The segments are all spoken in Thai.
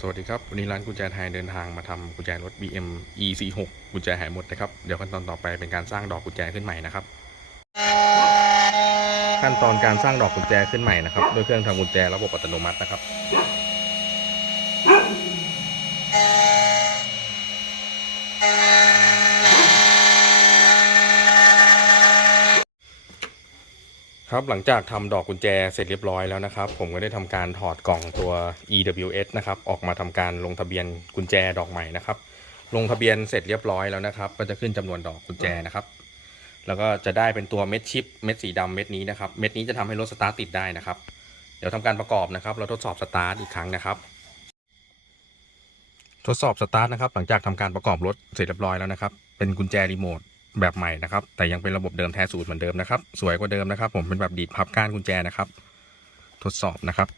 สวัสดีครับ วันนี้ร้านกุญแจไทยเดินทางมาทำกุญแจรถ BM E46 กุญแจหายหมดนะครับ เดี๋ยวขั้นตอนต่อไปเป็นการสร้างดอกกุญแจขึ้นใหม่นะครับ ขั้นตอนการสร้างดอกกุญแจขึ้นใหม่นะครับด้วยเครื่องทำกุญแจระบบอัตโนมัตินะครับ ครับหลังจากทำดอกกุญแจเสร็จเรียบร้อยแล้วนะครับ ผมก็ได้ทำการถอดกล่องตัว EWS นะครับออกมาทำการลงทะเบียนกุญแจดอกใหม่นะครับ ลงทะเบียนเสร็จเรียบร้อยแล้วนะครับ ก็จะขึ้นจำนวนดอกกุญแจนะครับ แล้วก็จะได้เป็นตัวเม็ดชิปเม็ดสีดำเม็ดนี้นะครับ เม็ดนี้จะทำให้รถสตาร์ทติดได้นะครับ เดี๋ยวทำการประกอบนะครับ เราทดสอบสตาร์ทอีกครั้งนะครับ ทดสอบสตาร์ทนะครับ หลังจากทำการประกอบรถเสร็จเรียบร้อยแล้วนะครับ เป็นกุญแจรีโมท แบบใหม่นะครับ แต่ยังเป็นระบบเดิมแท้สูตรเหมือนเดิมนะครับ สวยกว่าเดิมนะครับ ผมเป็นแบบดีดพับก้านกุญแจนะครับ ทดสอบนะครับ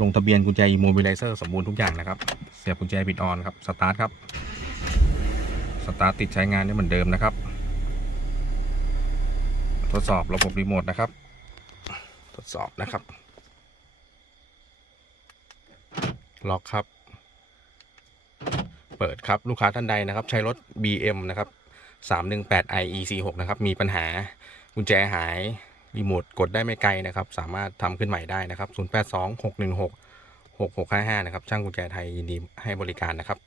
ลงทะเบียนกุญแจ immobilizer สมบูรณ์ทุกอย่างนะครับ เสียบกุญแจปิดออนครับ สตาร์ทครับ สตาร์ทติดใช้งานได้เหมือนเดิมนะครับ ทดสอบระบบรีโมทนะครับ ทดสอบนะครับ ล็อกครับ เปิดครับลูกค้าท่านใดนะครับ ใช้รถ BM นะครับ 318 IEC6 นะครับ มีปัญหากุญแจหาย รีโมทกดได้ไม่ไกลนะครับ สามารถทำขึ้นใหม่ได้นะครับ 082 616 6655 นะครับ ช่างกุญแจไทยยินดีให้บริการนะครับ